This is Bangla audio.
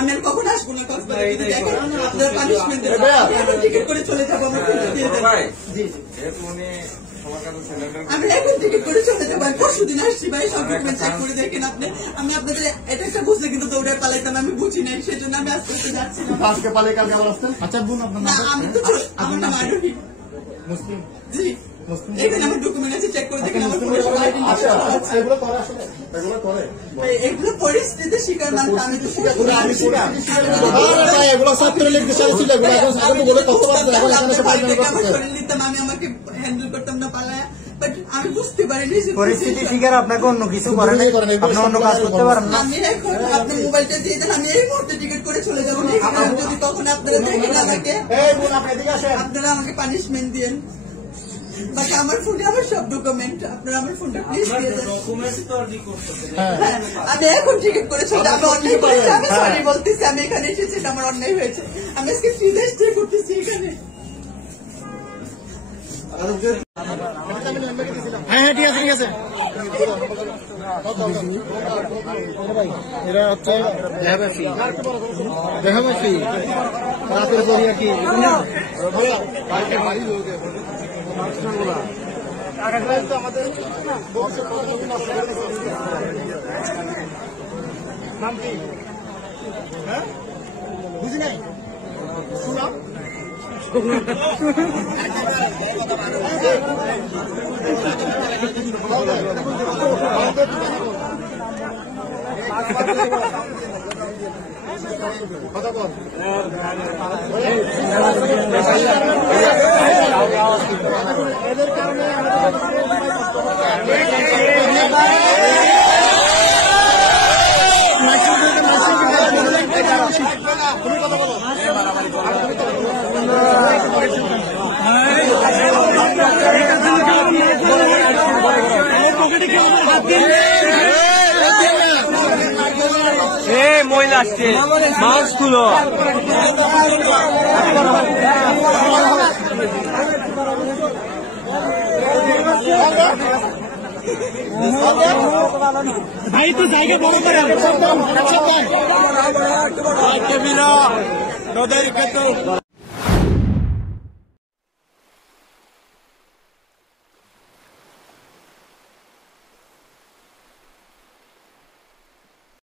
আমি কখন আসবো না আপনার পানিশমেন্ট টিকিট করে চলে যাবো আমি এখন টিকিট করে চলে যাবো। পরশু দিন আসছি ভাই, সব ডকুমেন্ট চেক করে দেখেন আপনি। আমি আপনাদের এটা একটা বুঝলে কিন্তু দৌড়ে পালাইতাম, আমি বুঝি নাই, সেই জন্য আমি আস্তে আস্তে যাচ্ছি। আজকে পালাই কালকে আবার আসতেন। আচ্ছা বোন, আপনার নাম? আমি তো আমার নাম আরোহী মুসলিম। জি, এখানে আমার ডকুমেন্ট আছে, চেক করে দেখেন। এগুলো পরিস্থিতি শিকার না, আমি তো এগুলো ছাত্রলীগ বিষয় ছিল, শরীর দিতাম, আমি আমাকে হ্যান্ডেল করতাম না পালায়। আমি বুঝতে পারিনি পরিস্থিতি শিকার আপনাকে অন্য কিছু করেন, আপনি অন্য কাজ করতে পারেন না। আমি এখন আপনি মোবাইলটা দিয়ে দেন, আমি এই মুহূর্তে টিকিট করে চলে যাবো। যদি তখন আপনারা দেখেন আমাকে, আপনারা আমাকে পানিশমেন্ট দিন। বাকি আমার ফোনে আমার সব ডকুমেন্ট, আপনারা আমার ফোনটা প্লিজ দিয়ে দেন। আমি এখন টিকিট করে চলে যাবো। অন্যায় করেছি, আমি সরি বলতেছি। আমি এখানে এসেছি, আমার অন্যায় হয়েছে। আমি আজকে ফ্রিতে স্টে করতেছি এখানে। হ্যাঁ ঠিক আছে, ঠিক আছে। এরা হচ্ছে দেহাবাসী রাতের পরে আর কি আমাদের নাম কি? হ্যাঁ বুঝি নাই, শুনলাম কথা বল। এদের কারণে তুমি কথা বলো। মহিলা আসছে, মাস্ক খুলো। ভাই তো জায়গা বড় করে